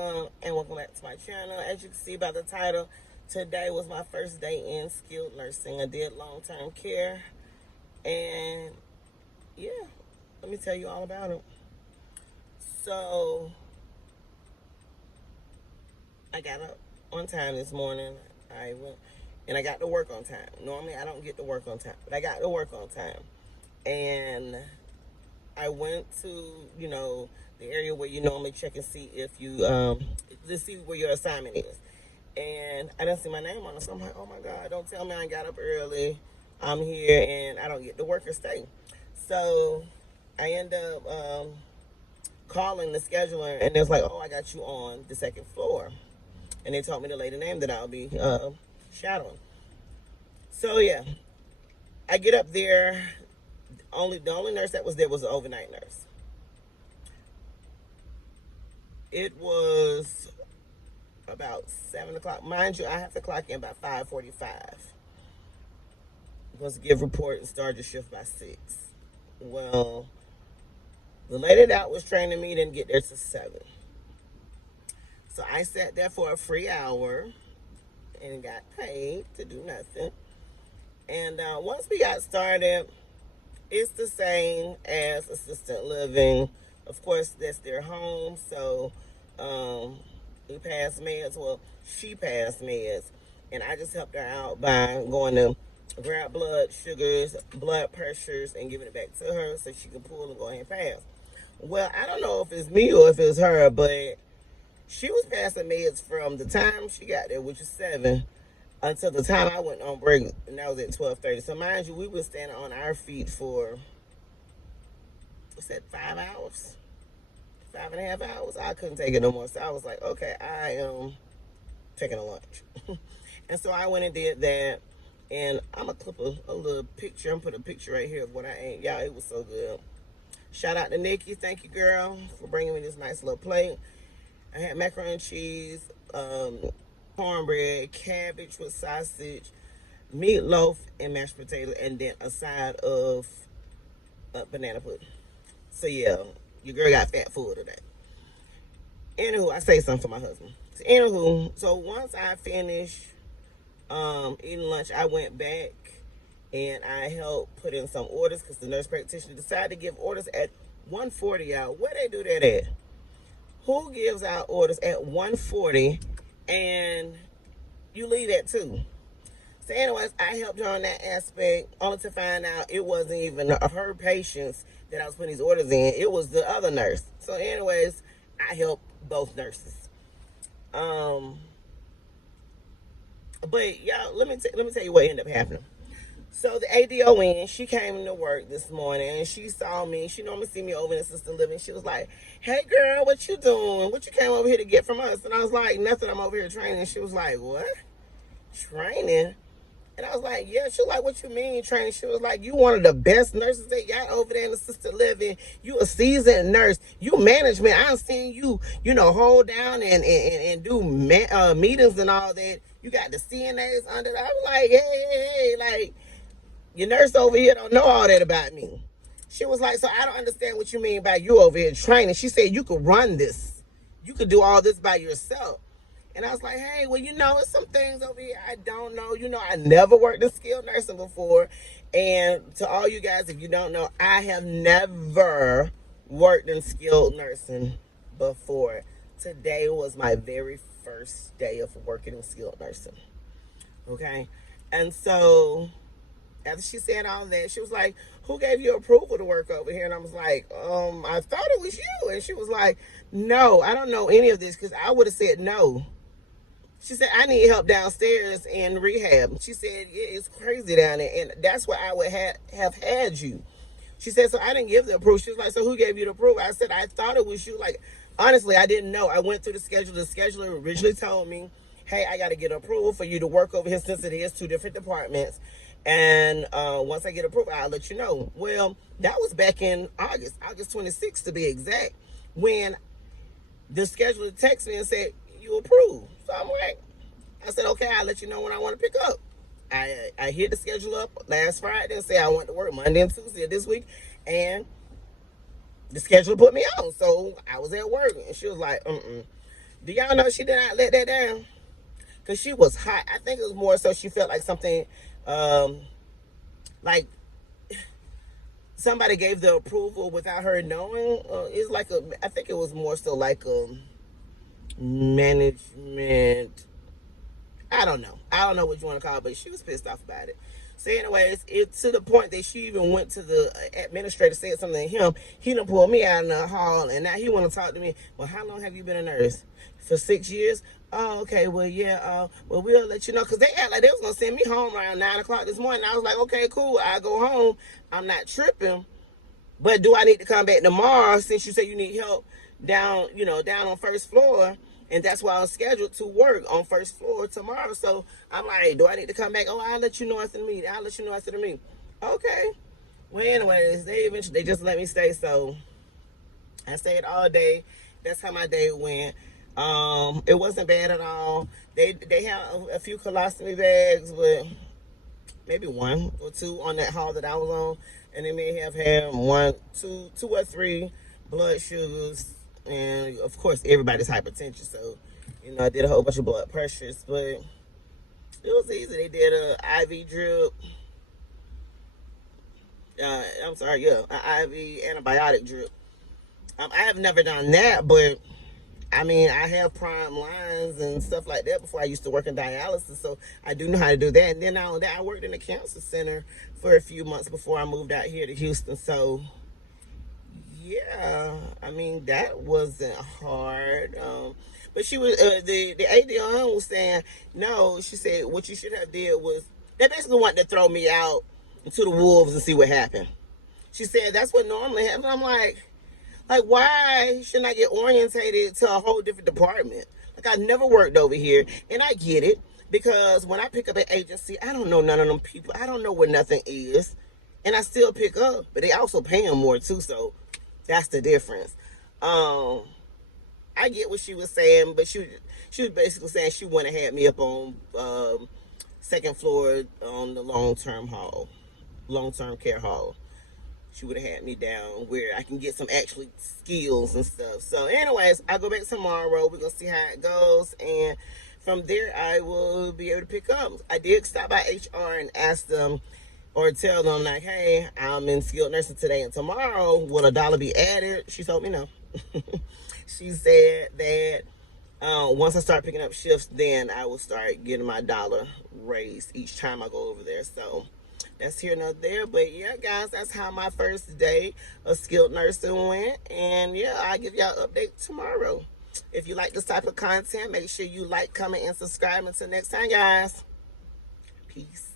and welcome back to my channel. As you can see by the title, today was my first day in skilled nursing. I did long-term care, and yeah, let me tell you all about it. So I got up on time this morning. I went and I got to work on time. Normally I don't get to work on time, but I got to work on time. And I went to, the area where you normally check and see if you, to see where your assignment is. And I didn't see my name on it. So I'm like, oh my God, don't tell me I got up early. I'm here and I don't get to work or stay. So I end up calling the scheduler, and it's like, oh, I got you on the second floor. And they told me to lay the name that I'll be shadowing. So yeah, I get up there. The only nurse that was there was an overnight nurse. It was about 7 o'clock. Mind you, I have to clock in about 5:45. Was to give report and start the shift by 6. Well, the lady that was training me didn't get there till 7. So I sat there for a free hour and got paid to do nothing. And once we got started, it's the same as assisted living. Of course, that's their home. So we passed meds. Well, she passed meds. And I just helped her out by going to grab blood sugars, blood pressures, and giving it back to her so she can pull and go ahead and pass. Well, I don't know if it's me or if it's her, but she was passing meds from the time she got there, which is 7, until the time I went on break, and that was at 12:30. So mind you, we were standing on our feet for, what's that, 5 hours? 5.5 hours? I couldn't take it no more. So I was like, okay, I am taking a lunch. And so I went and did that. And I'm going to clip a little picture. I'm going to put a picture right here of what I ate. Y'all, it was so good. Shout out to Nikki. Thank you, girl, for bringing me this nice little plate. I had macaroni and cheese, cornbread, cabbage with sausage, meatloaf, and mashed potato, and then a side of banana pudding. So yeah, your girl got fat full today. Anywho, I say something for my husband. So once I finished eating lunch, I went back and I helped put in some orders because the nurse practitioner decided to give orders at 1:40, y'all. Where they do that at? Who gives out orders at 1:40 and you leave at 2? So anyways, I helped her on that aspect, only to find out it wasn't even her patients that I was putting these orders in. It was the other nurse. So anyways, I helped both nurses. But y'all, let me tell you what ended up happening. So the ADON, she came to work this morning and she saw me. She normally see me over in assisted living. She was like, hey girl, what you doing? What you came over here to get from us? And I was like, nothing, I'm over here training. She was like, what? Training? And I was like, yeah. She was like, what you mean training? She was like, you one of the best nurses they got over there in assisted living. You a seasoned nurse. You management. I've seen you, hold down and do meetings and all that. You got the CNAs under that. I was like, hey, like, your nurse over here don't know all that about me. She was like, so I don't understand what you mean by you over here training. She said, you could run this. You could do all this by yourself. And I was like, hey, well, it's some things over here I don't know. I never worked in skilled nursing before. And to all you guys, if you don't know, I have never worked in skilled nursing before. Today was my very first day of working in skilled nursing. Okay? And so after she said all that, she was like, who gave you approval to work over here? And I was like, I thought it was you. And she was like, no, I don't know any of this, because I would have said no. She said, I need help downstairs in rehab. She said, it's crazy down there, and that's where I would have had you. She said, so I didn't give the approval. She was like, so who gave you the approval? I said, I thought it was you. Like, honestly, I didn't know. I went through the schedule. The scheduler originally told me, hey, I got to get approval for you to work over here since it is 2 different departments. And once I get approval, I'll let you know. Well, that was back in August 26th to be exact, when the scheduler texted me and said, you approved. So I'm like, I said, okay, I'll let you know when I want to pick up. I hit the schedule up last Friday and say I want to work Monday and Tuesday this week, and the scheduler put me on. So I was at work, and she was like, Do y'all know she did not let that down? Because she was hot. I think it was more so she felt like something, like somebody gave the approval without her knowing. It's like I think it was more so like a management. I don't know. I don't know what you want to call it, but she was pissed off about it. So, anyways, it's to the point that she even went to the administrator, said something to him. He done pulled me out in the hall, and now he want to talk to me. Well, how long have you been a nurse? For 6 years? Oh, okay. Well, yeah. Well, we'll let you know, because they act like they was gonna send me home around 9 o'clock this morning. I was like, okay, cool. I go home. I'm not tripping. But do I need to come back tomorrow since you say you need help down, down on first floor? And that's why I'm scheduled to work on first floor tomorrow. So I'm like, do I need to come back? Oh, I'll let you know after the meeting. I'll let you know after the meeting. Okay. Well, anyways, they just let me stay. So I stayed all day. That's how my day went. It wasn't bad at all. They had a few colostomy bags with maybe one or two on that hall that I was on, and they may have had two or three blood sugars, and of course everybody's hypertension. So, I did a whole bunch of blood pressures, but it was easy. They did a IV drip. I'm sorry, yeah, an IV antibiotic drip. I have never done that, but I mean, I have prime lines and stuff like that before. I used to work in dialysis, so I do know how to do that. And then not only that, I worked in a cancer center for a few months before I moved out here to Houston. So, yeah, I mean, that wasn't hard. But she was, the ADON was saying, no, she said, what you should have did was, they basically wanted to throw me out to the wolves and see what happened. She said, that's what normally happens. I'm like, why shouldn't I get orientated to a whole different department? Like, I never worked over here, and I get it, because when I pick up an agency, I don't know none of them people. I don't know where nothing is, and I still pick up, but they also pay them more, too, so that's the difference. I get what she was saying, but she was basically saying she went and had me up on second floor on the long-term care hall. She would have had me down where I can get some actually skills and stuff. So anyways, I'll go back tomorrow. We're going to see how it goes. And from there, I will be able to pick up. I did stop by HR and ask them or tell them, like, hey, I'm in skilled nursing today and tomorrow. Will $1 be added? She told me no. She said that once I start picking up shifts, then I will start getting my $1 raised each time I go over there. So that's here and there. But yeah, guys, that's how my first day of skilled nursing went. And yeah, I'll give y'all an update tomorrow. If you like this type of content, make sure you like, comment, and subscribe. Until next time, guys. Peace.